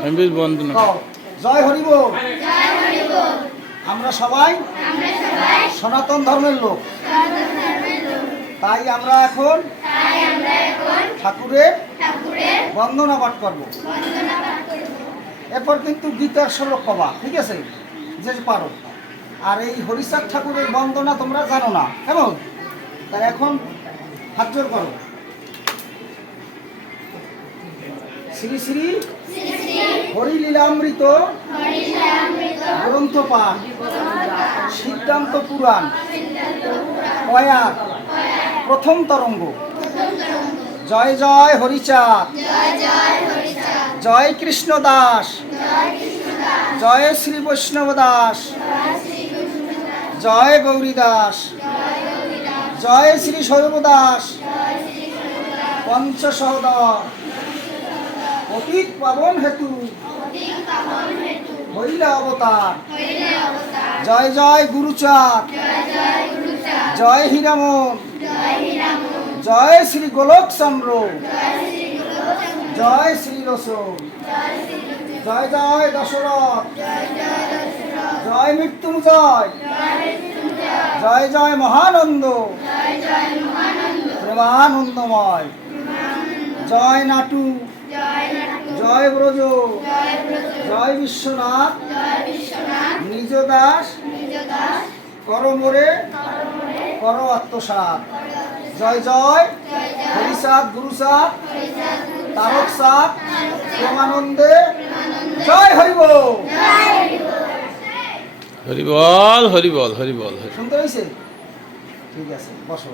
আমি বেশ বন্দনা কও, জয় হরিব আমরা সবাই সনাতন ধর্মের লোক। তাই আমরা এখন ঠাকুরের বন্দনা পাঠ করব। এরপর কিন্তু গীতার শ্লোক কবা ঠিক আছে? যে পারো। আর এই হরিচাঁদ ঠাকুরের বন্দনা তোমরা জানো না কেমন? তাই এখন হাত জোর করো। শ্রী শ্রী হরিলীলামৃত গ্রন্থ পাঠ সিদ্ধান্ত পুরাণ কয়ার প্রথম তরঙ্গ। জয় জয় হরিচাঁদ। জয় কৃষ্ণ দাস। জয় শ্রী বৈষ্ণব দাস। জয় গৌরী দাস। জয় শ্রী সৌরভ দাস। পঞ্চসহদর অতীত পাবন হেতু। হইলে অবতার। জয় জয় গুরুচাঁদ। জয় হীরামন। জয় শ্রী গোলক চন্দ্র জয় শ্রী রসুন। জয় জয় দশরথ। জয় মৃত্যুঞ্জয়। জয় জয় মহানন্দ। প্রেমানন্দময়। জয় নাটু। জয় ব্রজ। জয় বিশ্বনাথ। নিজ দাস। কর মোরে। কর আত্মসাত জয় জয়। হরিসাদ গুরুসাদ তারক সাদ প্রেমানন্দে। জয় হরিব। হরিবল হরিবল হরি বল হরি বল হরি শুনতে হয়েছে ঠিক আছে বসো